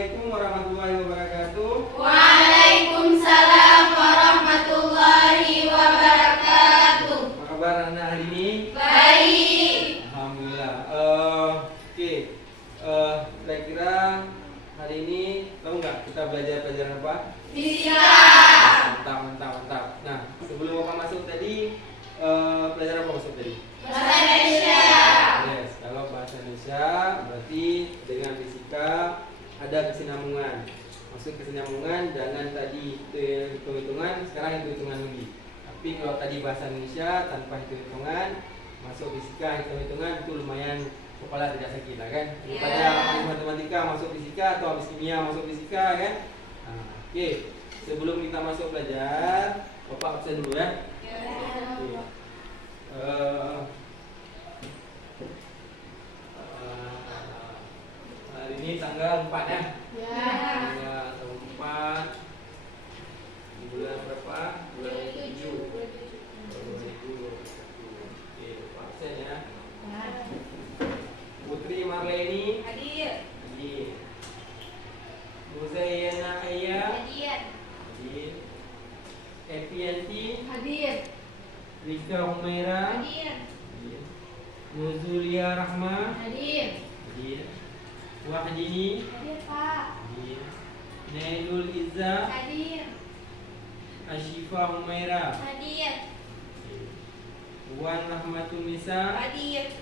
Assalamualaikum warahmatullahi wabarakatuh. Waalaikumsalam warahmatullahi wabarakatuh. Apa kabar anak hari ini? Baik. Alhamdulillah. Oke. Kira-kira hari ini tahu nggak kita belajar pelajaran apa? Fisika. Mantap. Nah, sebelum Bapak masuk tadi, pelajaran apa masuk tadi? Bahasa Indonesia. Yes, kalau bahasa Indonesia berarti dengan fisika ada kesinambungan. Maksud kesinambungan jangan tadi hitung-hitungan, sekarang hitung-hitungan lagi. Tapi kalau tadi bahasa Indonesia tanpa hitung-hitungan, masuk fisika hitung-hitungan itu lumayan kepala tidak sakit lah kan. Daripada habis matematika masuk fisika atau habis kimia masuk fisika kan. Nah, oke. Sebelum kita masuk belajar, Bapak absen dulu ya. Oke. Hari ini tanggal 4 ya? Tanggal 4 di bulan berapa? Bulan 7 2021. Oke, Bapak absen ya. Putri Marleni Hadir. hadir. Muzayyana Ayya Hadir. hadir. Epianti Hadir. Rika Humaira Hadir. hadir. Nuzulia Rahma Hadir. hadir. Wahdini Hadir, Pak. hadir. Nailul Izza Hadir. Ashifa Humaira Hadir. hadir. Wan Rahmatul Nisa Hadir.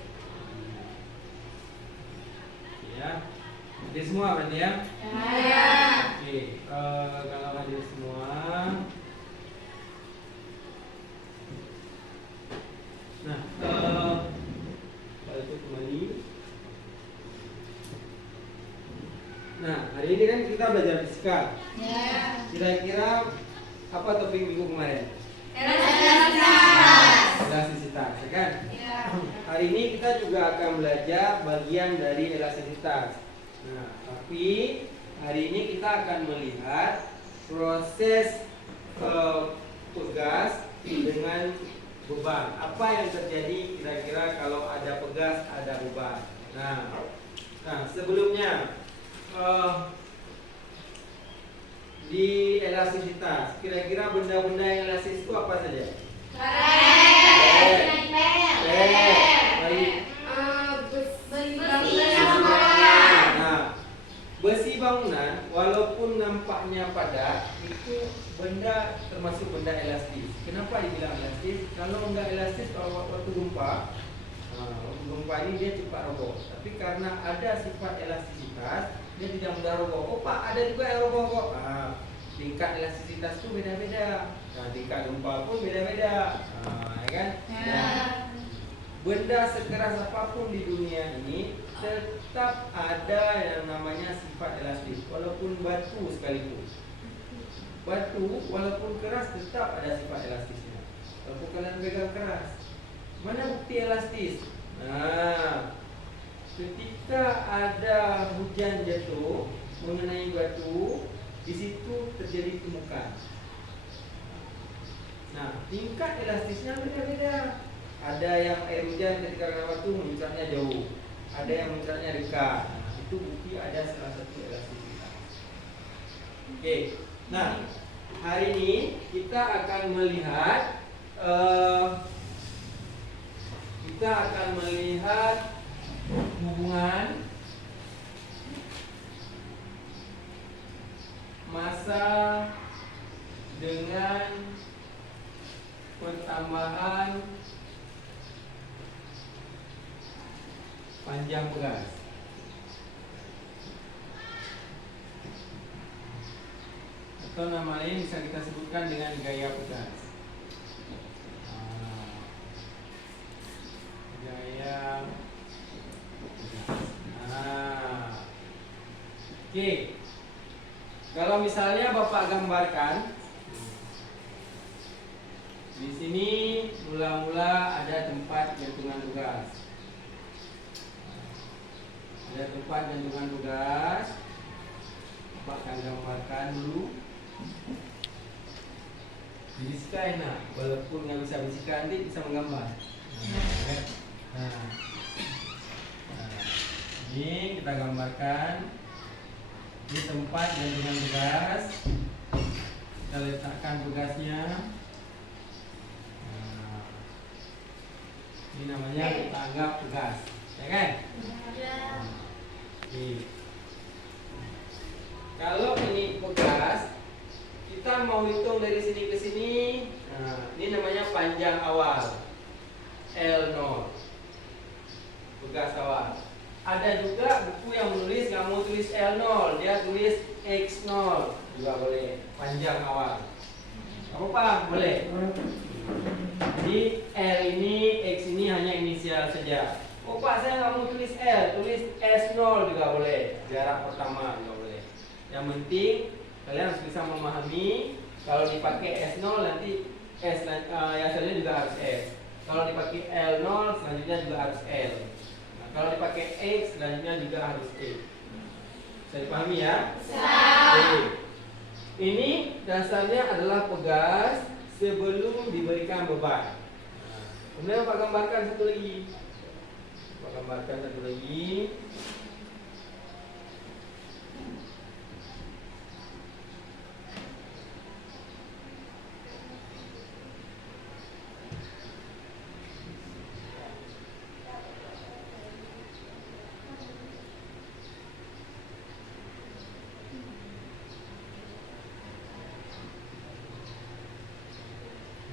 ya. Hadir semua berarti ya? Ya. Oke, kalau hadir semua, nah, kalau itu kembali. Nah, hari ini kan kita belajar fisika. Ya. Kira-kira apa topik minggu kemarin? Elastisitas. Elastisitas, ya kan? Ya. Hari ini kita juga akan belajar bagian dari elastisitas. Nah, tapi hari ini kita akan melihat proses pegas dengan beban. Apa yang terjadi kira-kira kalau ada pegas, ada beban. Nah, sebelumnya di elastisitas, kira-kira benda-benda yang elastis itu apa saja? Besi bangunan walaupun nampaknya padat itu benda termasuk benda elastis. Kenapa dibilang elastis? Kalau enggak elastis kalau waktu gempa, gempa ini dia cepat roboh. Tapi karena ada sifat elastisitas, dia tidak mudah roboh. Oh Pak, ada juga yang roboh kok. Tingkat elastisitas itu beda-beda. Nah, tingkat gempa pun beda-beda. Ya kan? Nah, benda sekeras apapun di dunia ini tetap ada yang namanya sifat elastis, walaupun batu sekalipun. Batu walaupun keras tetap ada sifat elastisnya. Walaupun kalian pegang keras, mana bukti elastis? Nah, ketika ada hujan jatuh mengenai batu, di situ terjadi temukan. Nah, tingkat elastisnya beda-beda. Ada yang air hujan ketika kena batu muncratnya jauh, ada yang muncratnya dekat. Nah, itu bukti ada salah satu elastisitas. Oke, nah hari ini kita akan melihat hubungan massa dengan pertambahan panjang pegas. Atau nama lain bisa kita sebutkan dengan gaya pegas. Gaya pegas. Oke. Kalau misalnya Bapak gambarkan, di sini mula-mula ada tempat gantungan tugas. Ada tempat gantungan tugas. Bapak akan gambarkan dulu. Di fisika enak, walaupun nggak bisa fisika nanti bisa menggambar. Ini kita gambarkan. Di tempat gantungan pegas kita letakkan pegasnya. Nah, ini namanya kita anggap pegas, ya kan? Ya. Nih. Kalau ini pegas, kita mau hitung dari sini ke sini. Nah, ini namanya panjang awal L0. Pegas awal. Ada juga buku yang menulis nggak mau tulis L0, dia tulis X0 juga boleh. Panjang awal. Apa pak? Boleh. Jadi L ini, X ini hanya inisial saja. Oh pak, saya nggak mau tulis L, tulis S0 juga boleh. Jarak pertama juga boleh. Yang penting kalian harus bisa memahami kalau dipakai S0 nanti S yang selanjutnya juga harus S. Kalau dipakai L0 selanjutnya juga harus L. Nah, kalau dipakai X selanjutnya juga harus X. Bisa dipahami ya? Bisa. Ini dasarnya adalah pegas sebelum diberikan beban. Nah, kemudian Pak gambarkan satu lagi. Pak gambarkan satu lagi.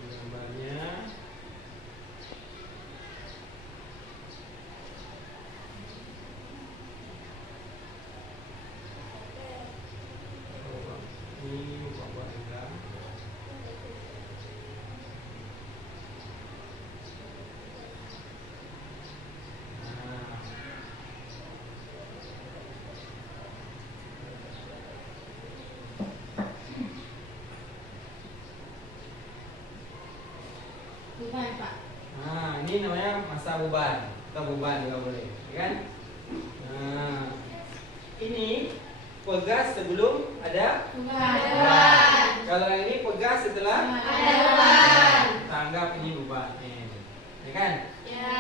Gambarnya. Ini buat enggak. Nah, Beban, Pak. nah, ini namanya masa beban atau beban juga boleh, ya kan? Nah, ini pegas sebelum ada Beban. Kalau yang ini pegas setelah Ada beban. kita anggap ini beban M, ya kan? Ya.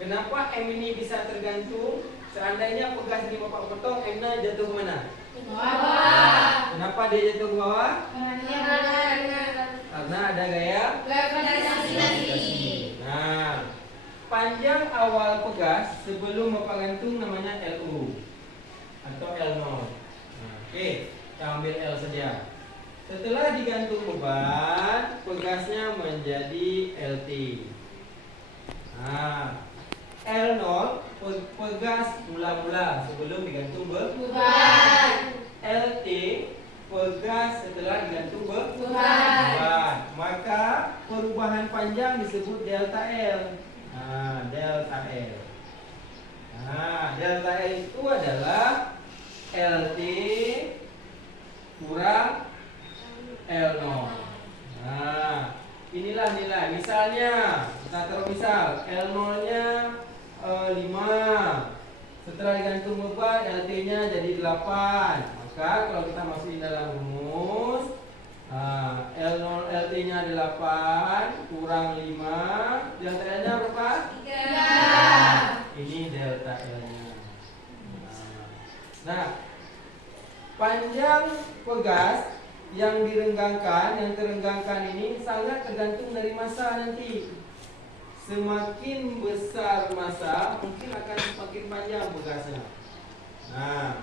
Kenapa M ini bisa tergantung? Seandainya pegas ini bapak potong, M-nya jatuh ke mana? Bawah. Kenapa dia jatuh ke bawah? Karena Karena ada gaya. gravitasi. Nah, panjang awal pegas sebelum bapak gantung namanya LU atau L0. Nah, oke, kita ambil L saja. Setelah digantung beban, pegasnya menjadi LT. Nah, L0 pegas mula-mula sebelum digantung Beban. LT pegas setelah digantung Beban. Maka perubahan panjang disebut delta L. Nah, delta L. Nah, delta L itu adalah LT kurang L0. Nah, inilah nilai. Misalnya, kita taruh misal L0-nya 5. Setelah digantung beban, LT-nya jadi 8. Maka kalau kita masukin dalam rumus, L0 LT-nya 8 kurang 5, delta L-nya berapa? 3. Ini delta L-nya. Nah, panjang pegas yang terenggangkan ini sangat tergantung dari massa nanti. Semakin besar massa, mungkin akan semakin panjang pegasnya. Nah,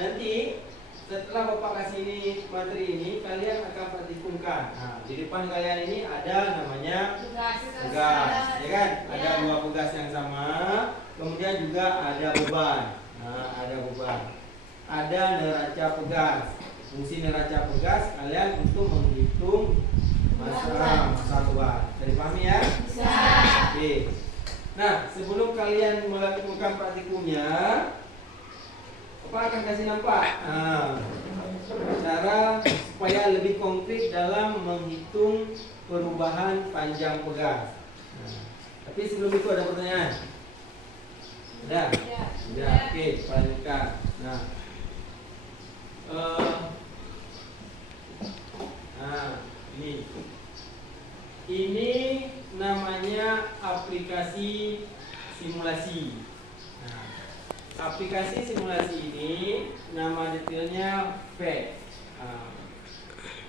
nanti setelah bapak kasih ini materi ini, kalian akan praktikumkan. Nah, di depan kalian ini ada namanya pegas, ya kan? Ada dua pegas yang sama. Kemudian juga ada beban. Nah, ada beban. Ada neraca pegas. Fungsi neraca pegas kalian untuk menghitung masa beban. Bisa dipahami ya? Bisa. Oke. Nah, sebelum kalian melakukan praktikumnya, Bapak akan kasih nampak cara supaya lebih konkret dalam menghitung perubahan panjang pegas. Nah, tapi sebelum itu ada pertanyaan? Ada? Ada. Oke, lanjutkan. Nah, ini namanya aplikasi simulasi. Nah, aplikasi simulasi ini nama hasilnya PET.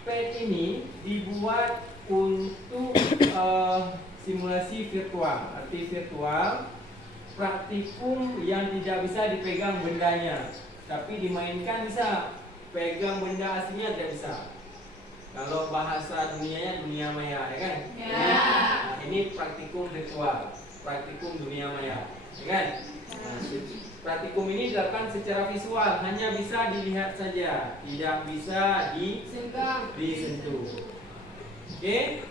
PET ini dibuat untuk simulasi virtual, arti virtual, praktikum yang tidak bisa dipegang bendanya, tapi dimainkan bisa. Pegang benda aslinya tidak bisa. Kalau bahasa dunianya dunia maya, ya kan? Ya. Nah, ini praktikum virtual, praktikum dunia maya, ya kan? Nah, praktikum ini dilakukan secara visual, hanya bisa dilihat saja, tidak bisa disentuh. Oke?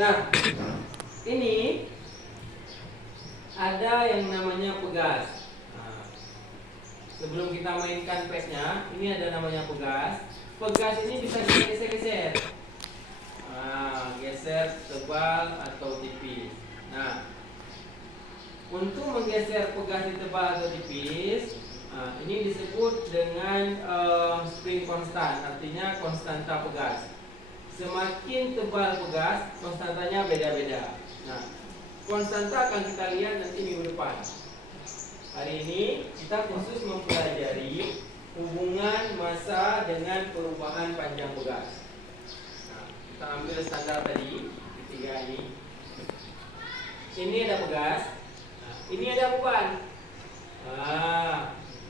Nah, ini ada yang namanya pegas. Sebelum kita mainkan PET-nya, ini ada namanya pegas. Pegas ini bisa digeser-geser. Geser tebal atau tipis. Nah, untuk menggeser pegas di tebal atau tipis, ini disebut dengan spring konstan, artinya konstanta pegas. Semakin tebal pegas, konstantanya beda-beda. Nah, konstanta akan kita lihat nanti minggu depan. Hari ini kita khusus mempelajari hubungan massa dengan perubahan panjang pegas. Nah, kita ambil standar tadi, ketiga ini. Ini ada pegas, ini ada beban.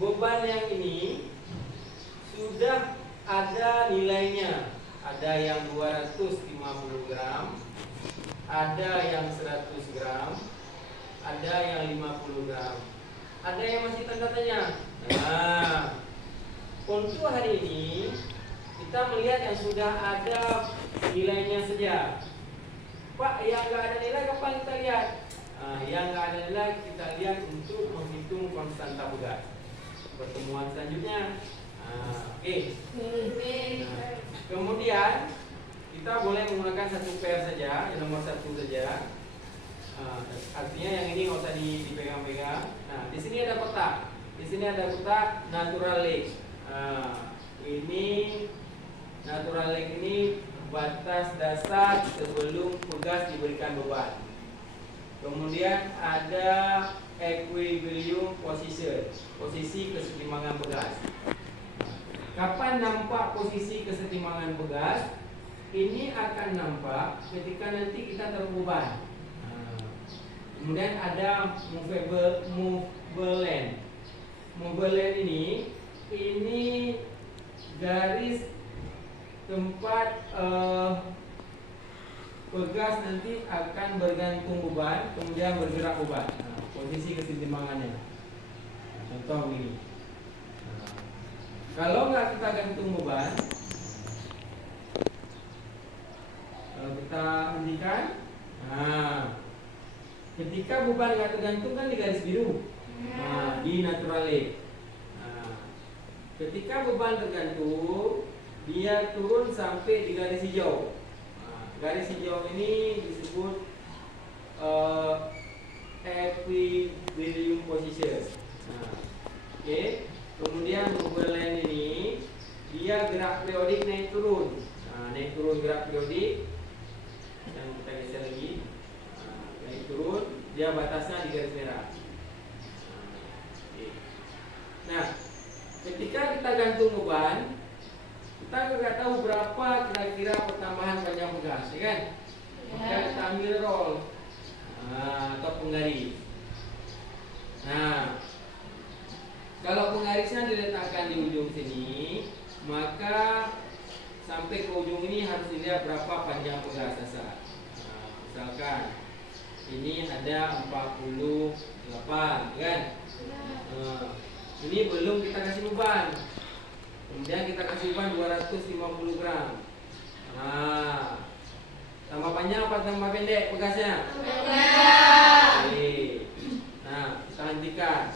Beban yang ini sudah ada nilainya. Ada yang 250 gram, ada yang 100 gram, ada yang 50 gram. Ada yang masih tanda tanya. Nah, untuk hari ini kita melihat yang sudah ada nilainya saja. Pak, yang nggak ada nilai kapan kita lihat? Yang nggak ada nilai kita lihat untuk menghitung konstanta pegas. Pertemuan selanjutnya. Oke. Nah, kemudian kita boleh menggunakan satu pair saja, yang nomor 1 saja. Artinya yang ini nggak usah dipegang-pegang. Nah, di sini ada kotak. Di sini ada kotak natural leg. Ini natural leg ini batas dasar sebelum pegas diberikan beban. Kemudian ada equilibrium position, posisi kesetimbangan pegas. Kapan nampak posisi kesetimbangan pegas? Ini akan nampak ketika nanti kita taruh beban. Kemudian ada movable land. Movable land ini garis tempat pegas nanti akan bergantung beban, kemudian bergerak beban. Posisi kesetimbangannya. Contoh begini. Kalau nggak kita gantung beban, kalau kita hentikan, ketika beban nggak tergantung kan di garis biru, di natural leg. Ketika beban tergantung, dia turun sampai di garis hijau. Garis hijau ini disebut equilibrium position. Oke. Kemudian movable line ini dia gerak periodik naik turun. Naik turun gerak periodik. Yang kita geser lagi. Naik turun, dia batasnya di garis merah. Nah, ketika kita gantung beban, kita nggak tahu berapa kira-kira pertambahan panjang pegas, ya kan? Maka kita ambil roll atau penggaris. Nah, kalau penggarisnya diletakkan di ujung sini, maka sampai ke ujung ini harus dilihat berapa panjang pegas dasar. Misalkan ini ada 48, kan? Ini belum kita kasih beban. Kemudian kita kasih beban 250 gram. Tambah panjang apa tambah pendek pegasnya? Oke. Nah, kita hentikan.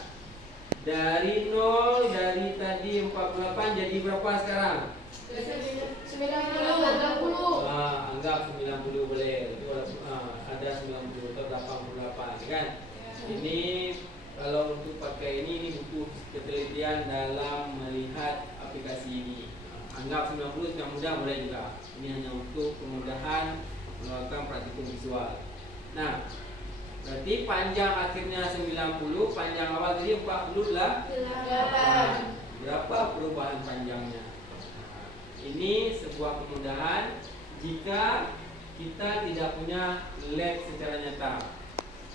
Dari 0, dari tadi 48 jadi berapa sekarang? 90. Anggap 90 boleh. Ada 90 atau 88, kan? Ini kalau untuk pakai ini butuh ketelitian dalam melihat aplikasi ini. Anggap 90 yang mudah boleh juga. Ini hanya untuk kemudahan melakukan praktikum visual. Nah, berarti panjang akhirnya 90, panjang awal tadi 48. berapa perubahan panjangnya. Ini sebuah kemudahan jika kita tidak punya lab secara nyata.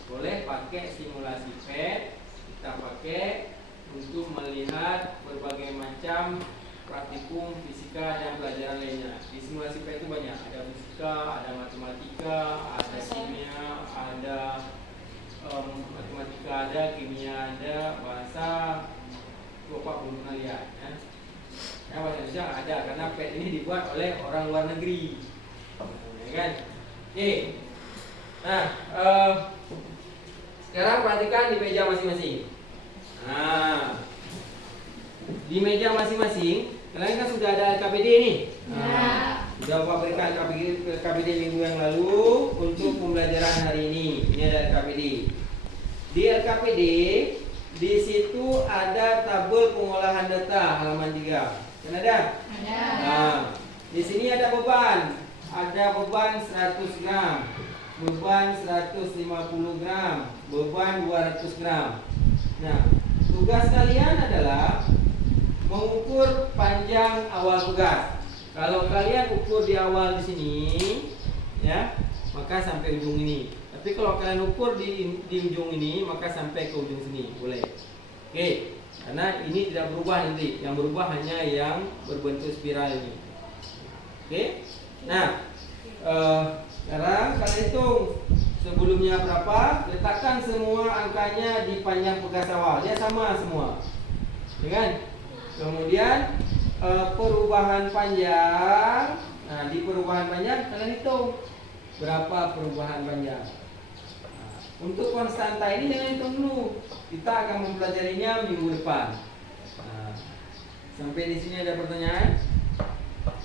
Boleh pakai simulasi PET, kita pakai untuk melihat berbagai macam praktikum fisika dan pelajaran lainnya. Di simulasi PET itu banyak, ada fisika, ada matematika, ada kimia, ada matematika, ada kimia, ada bahasa. Bapak belum pernah lihat ya. Bahasa Indonesia ada karena PET ini dibuat oleh orang luar negeri, ya kan? Oke. Nah, sekarang perhatikan di meja masing-masing. Nah, di meja masing-masing, kalian kan sudah ada LKPD nih. Nah, sudah Bapak berikan LKPD minggu yang lalu untuk pembelajaran hari ini. Ini ada LKPD. Di LKPD, di situ ada tabel pengolahan data halaman 3. Kan ada? Ada. Nah, di sini ada beban. Ada beban 100 gram, beban 150 gram, beban 200 gram. Nah, tugas kalian adalah mengukur panjang awal tugas. Kalau kalian ukur di awal di sini, ya, maka sampai ujung ini. Tapi kalau kalian ukur di ujung ini, maka sampai ke ujung sini, boleh. Oke, karena ini tidak berubah nanti. Yang berubah hanya yang berbentuk spiral ini. Oke. Nah, sekarang kalian hitung sebelumnya berapa, letakkan semua angkanya di panjang pegas awal. Dia sama semua, ya kan? Kemudian perubahan panjang. Nah, di perubahan panjang kalian hitung berapa perubahan panjang. Nah, untuk konstanta ini jangan hitung dulu. Kita akan mempelajarinya minggu depan. Nah, sampai di sini ada pertanyaan?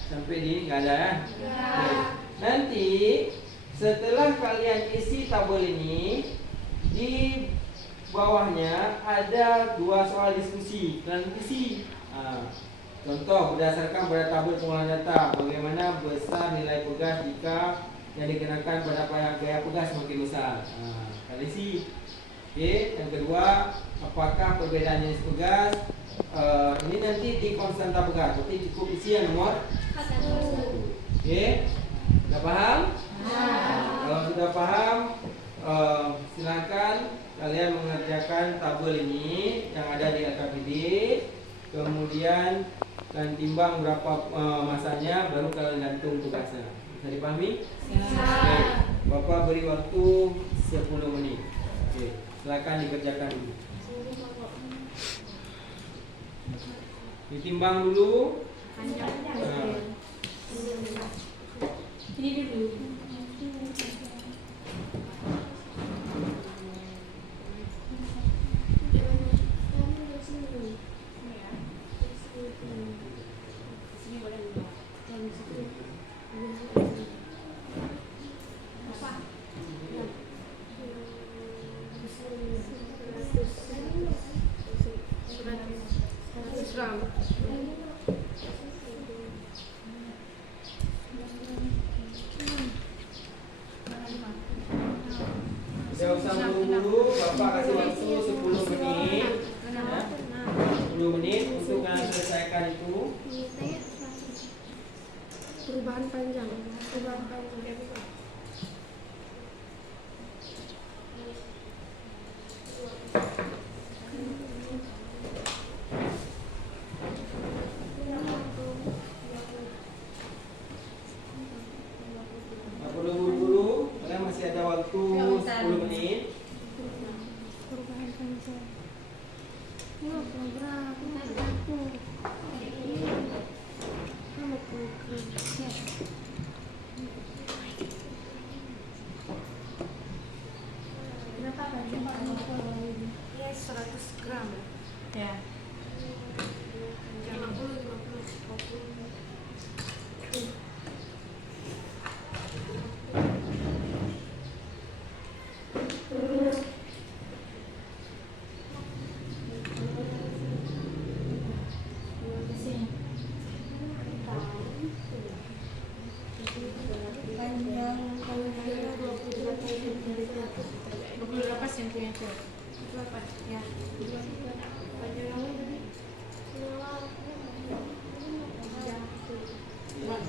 Sampai di nggak ada ya? Oke. Nanti setelah kalian isi tabel ini, di bawahnya ada 2 soal diskusi. Kalian isi. Nah, contoh berdasarkan pada tabel pengolahan data, bagaimana besar nilai pegas jika yang dikenakan pada gaya pegas semakin besar. Nah, kalian isi. Oke. Yang kedua, apakah perbedaan jenis pegas? Ini nanti di konstanta pegas. Berarti cukup isi yang nomor 1. Oke. Sudah paham? Kalau sudah paham, silakan kalian mengerjakan tabel ini yang ada di LKPD. Kemudian kalian timbang berapa masanya, baru kalian gantung tugasnya. Bisa dipahami? Oke. Bapak beri waktu 10 menit. Oke. Silakan dikerjakan dulu. Ditimbang dulu. Ini dulu. Tidak usah buru-buru, Bapak kasih waktu 10 menit ya. 10 menit untuk kalian selesaikan itu. Perubahan panjang. Nggak perlu buru-buru, kalian masih ada waktu 10 menit. Perubahan panjang. Ini program. Kamu program.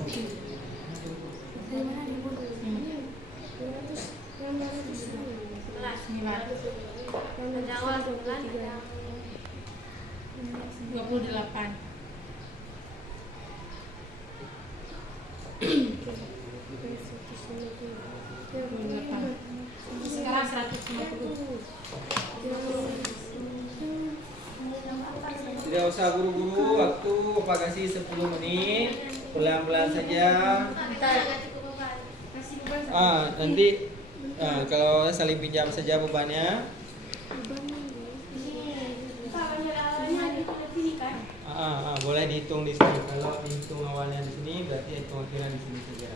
Dari mana nih, Bu? 200, yang 200 ini. 28. Sekarang 150. Tidak usah buru-buru, waktu Bapak kasih 10 menit, pelan-pelan saja. Nanti kalau saling pinjam saja bebannya. Boleh dihitung di sini. Kalau dihitung awalnya di sini, berarti hitung akhirnya di sini saja.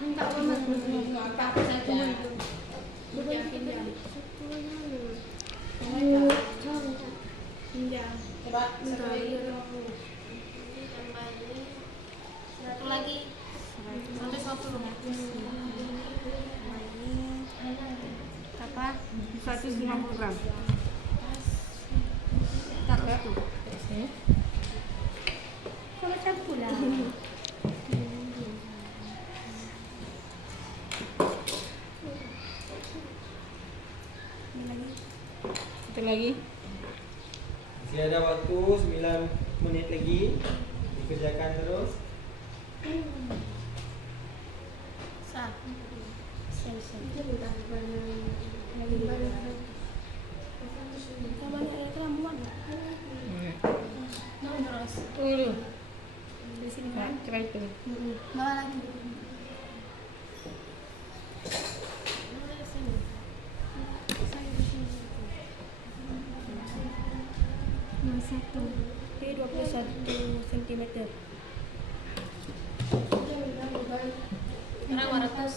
Minta banget apa saja. Pinjam. Coba Minta satu lagi 150. apa? 150 gram. Tak berapa? Kalau campur lah. Satu lagi. Masih ada waktu 9 menit lagi. Dikerjakan terus. Sah. Dulu. Di sini kan? Coba itu. Bawa lagi. Satu. Ini 21 cm. Sekarang 200.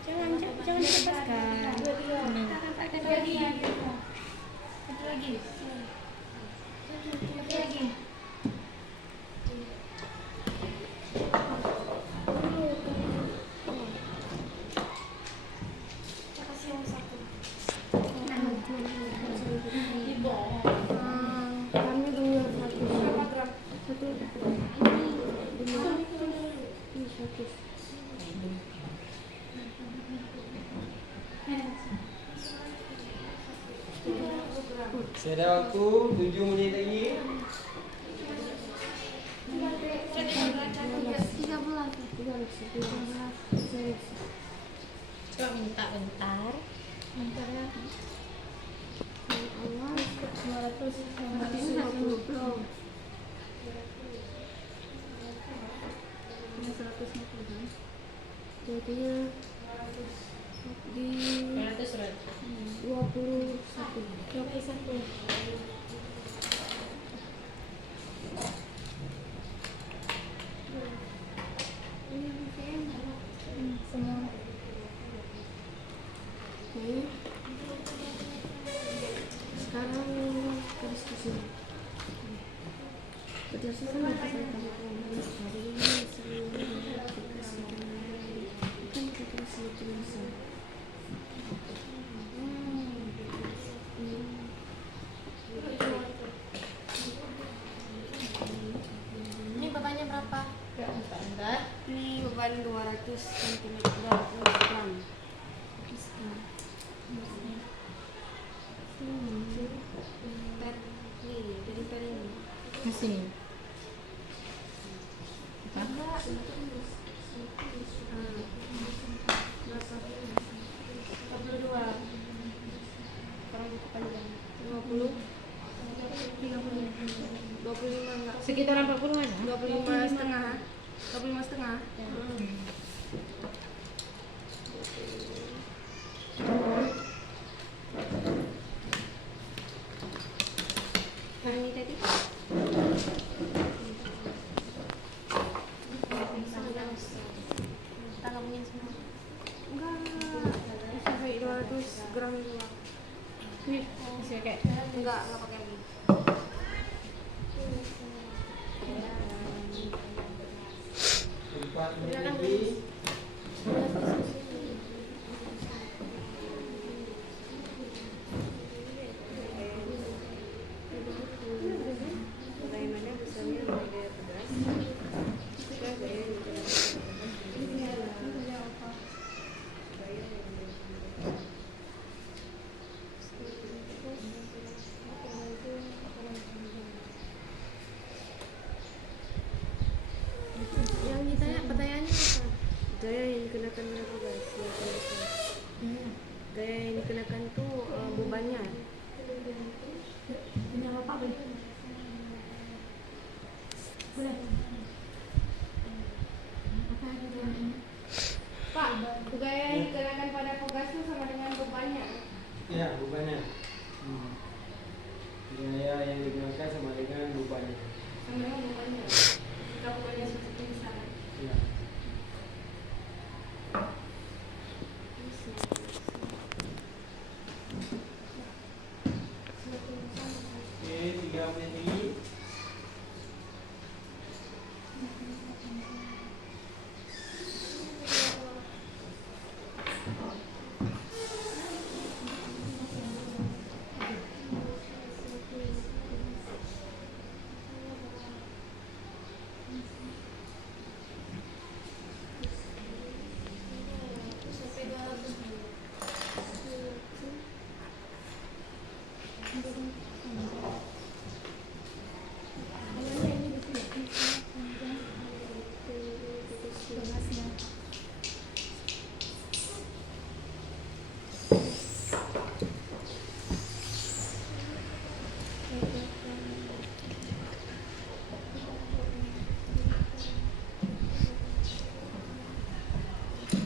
Jangan lepaskan. Satu lagi. Satu lagi. Satu lagi. Kasih yang satu. Kami dengar satu. Berapa gram? Satu. Ini 100. Masih ada waktu 7 menit lagi. 13. Coba minta bentar. Bentar ya. Awal 250 gram. Ini 150 gram. Jadinya di 200. 21. Semua. Oke. Sekarang terus di sini. Berdasarkan apa saya tahu hari ini kan kita terus tulisan. Ini bebannya berapa? Bentar. Ini beban 200 cm 200 gram. Per ini dari per ini. Sini. Apa? Berapa? 42. Sekarang buku panjang. 50. 30. 25 enggak? Sekitaran 40 aja. 25 setengah. 25 setengah. Yang ini tadi? Tanggal mungkin semua. Enggak. Sampai 200 gram juga. Nih, bisa kayak Enggak pakai lagi. Boleh. Pak, gaya yang dikenakan pada pegas itu sama dengan bebannya. Ya, bebannya. Gaya yang digunakan sama dengan bebannya. Sama dengan bebannya. Jika bebannya seperti besar. Ya. Oke, 3 menit lagi.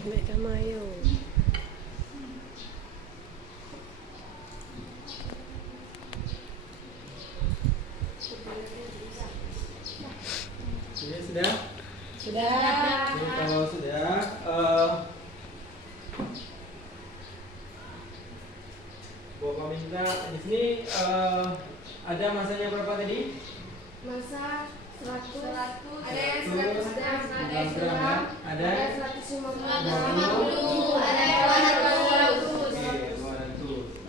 Mereka mayo. Sudah? Sudah. Jadi kalau sudah, Bapak minta di sini ada masanya berapa tadi? Masa 100, ada yang 100 100 gram, ada yang 100 gram, gram, ada ada 150, ada yang 200. Oke, 200.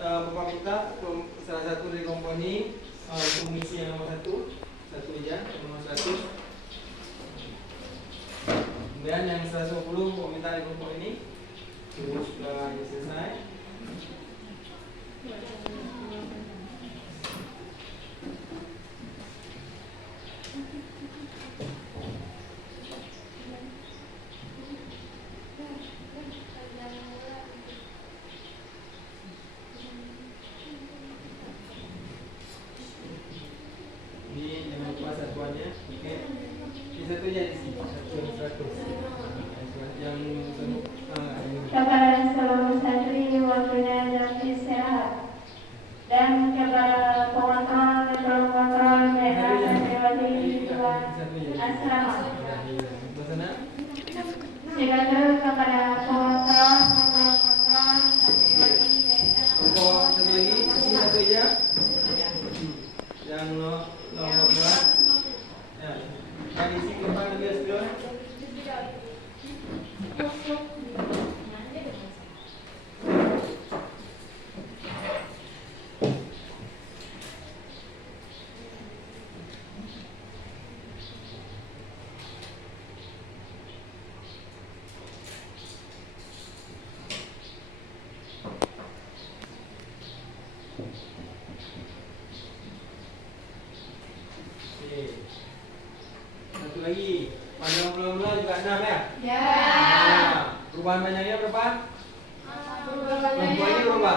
Bapak minta salah satu dari kelompok ini untuk mengisi yang nomor 1 aja, yang nomor 100. Kemudian yang 150 Bapak minta dari kelompok ini. Itu sudah selesai. Ini jangan lupa satuannya, oke? Ini satu aja di sini, satu yang 100. Yang Kepada seluruh santri waktunya dalam istirahat dan kepada pengontrol dan pengontrol daerah santriwati Tuan Asrama. Juga terus kepada pengontrol dan pengontrol santriwati daerah kelompok satu lagi, sini satu aja. Yang nomor 2. Ya, yang isi kelompok lagi sebelum. Oke. Satu lagi. Panjang mula-mula juga 6 ya? Ya. Nah, perubahan panjangnya berapa? Kelompok ini berapa?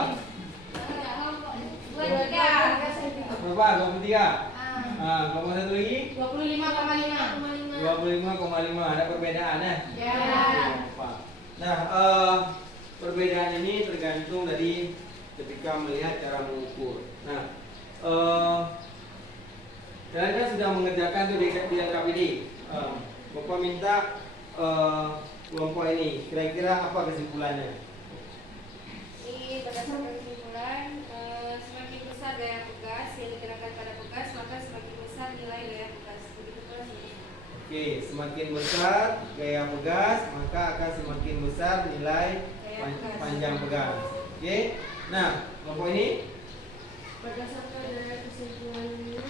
23. Berapa? 23. Nah, kelompok satu lagi 25,5. 25,5. Ada perbedaan ya? Ya. Oke, nah, perbedaan ini tergantung dari ketika melihat cara mengukur. Nah, kalian kan sudah mengerjakan tuh di KPD. Bapak minta kelompok ini, kira-kira apa kesimpulannya? Ini berdasarkan kesimpulan, semakin besar gaya pegas yang dikenakan pada pegas, maka semakin besar nilai gaya pegas. Begitu pula sebaliknya. Oke, semakin besar gaya pegas, maka akan semakin besar nilai panjang pegas. Oke, nah kelompok ini Berdasarkan dari kesimpulannya,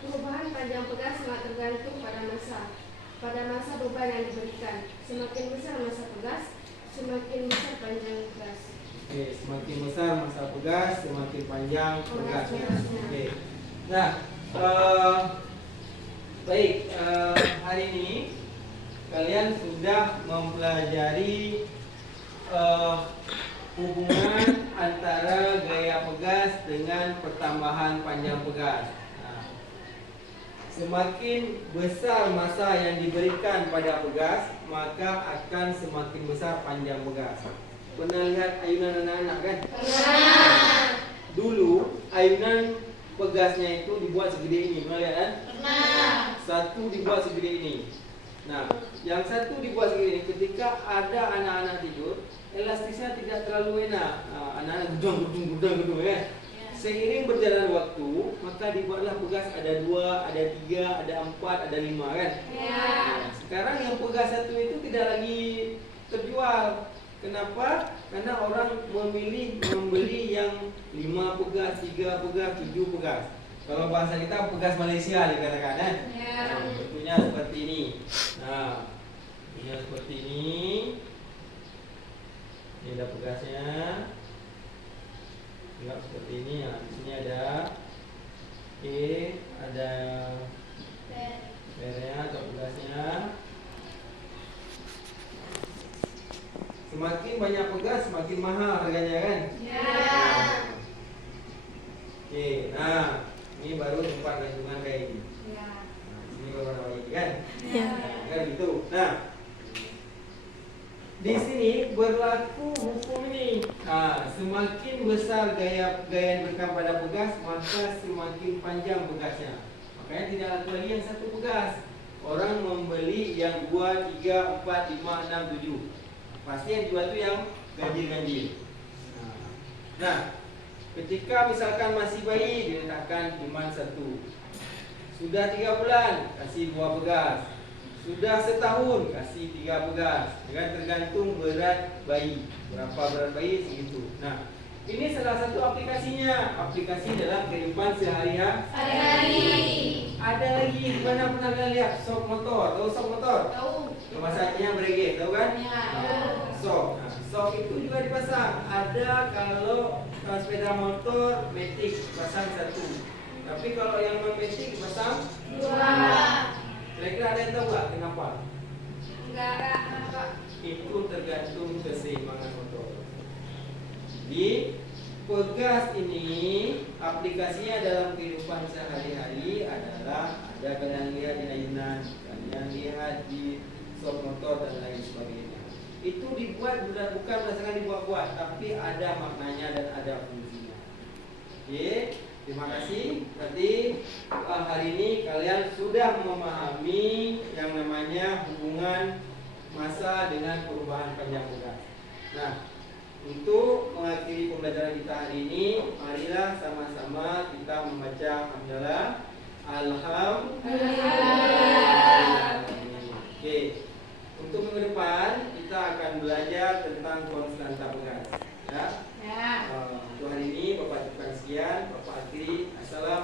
perubahan panjang pegas sangat tergantung pada masa beban yang diberikan. Semakin besar masa pegas, semakin besar panjang pegas. Oke, semakin besar masa pegas, semakin panjang pegas. Oke, nah baik, hari ini kalian sudah mempelajari hubungan antara gaya pegas pegas dengan pertambahan panjang pegas. Semakin besar masa yang diberikan pada pegas, maka akan semakin besar panjang pegas. Pernah lihat ayunan anak-anak kan? Pernah. Dulu ayunan pegasnya itu dibuat segede ini, pernah lihat kan? Pernah. Satu dibuat segede ini. Nah, yang satu dibuat segede ini, ketika ada anak-anak tidur, elastisnya tidak terlalu enak. Anak-anak gudang ya. Seiring berjalan waktu, maka dibuatlah pegas ada 2, ada 3, ada 4, ada 5 kan? Ya. Nah, sekarang yang pegas satu itu tidak lagi terjual. Kenapa? Karena orang memilih membeli yang 5 pegas, 3 pegas, 7 pegas. Kalau bahasa kita pegas Malaysia dikatakan kan? Ya. Nah, bentuknya seperti ini. Nah, ini seperti ini. Ini ada pegasnya. Enggak seperti ini ya. Di sini ada ada merahnya atau pegasnya. Semakin banyak pegas semakin mahal harganya kan? Ya. Oke, nah ini baru tempat gantungan kayak ini. Ya. Nah, ini baru namanya ini kan? Ya. Kan gitu. Nah, di sini berlaku hukum ini. Nah, semakin besar gaya yang diberikan pada pegas, maka semakin panjang pegasnya. Makanya tidak laku lagi yang satu pegas. Orang membeli yang 2, 3, 4, 5, 6, 7. Pasti yang jual itu yang ganjil-ganjil. Nah, ketika misalkan masih bayi diletakkan cuma 1. Sudah 3 bulan kasih 2 pegas. Sudah setahun kasih 3 pegas. Dengan tergantung berat bayi. Berapa berat bayi segitu. Nah, ini salah satu aplikasinya. Aplikasi dalam kehidupan sehari-hari. Ada lagi di mana pernah kalian lihat sok motor? Tahu sok motor? Tahu. Kemasannya berege, tahu kan? Ya. Sok. Nah, sok itu juga dipasang. Ada kalau sepeda motor matic pasang 1. Tapi kalau yang non matic pasang 2. Kira-kira ada yang tahu nggak kenapa? Enggak, kenapa? Itu tergantung keseimbangan motor. Di pegas ini aplikasinya dalam kehidupan sehari-hari adalah ada kalian lihat di ayunan, kalian lihat di sok motor dan lain sebagainya. Itu dibuat bukan berdasarkan dibuat-buat, tapi ada maknanya dan ada fungsinya. Oke, terima kasih. Berarti hari ini kalian sudah memahami yang namanya hubungan massa dengan perubahan panjang pegas. Nah, untuk mengakhiri pembelajaran kita hari ini, marilah sama-sama kita membaca hamdalah. Alhamdulillah. Oke. Untuk minggu depan kita akan belajar tentang konstanta pegas. Ya. Ya. Untuk hari ini Bapak cukupkan sekian. Bapak akhiri. Assalamualaikum.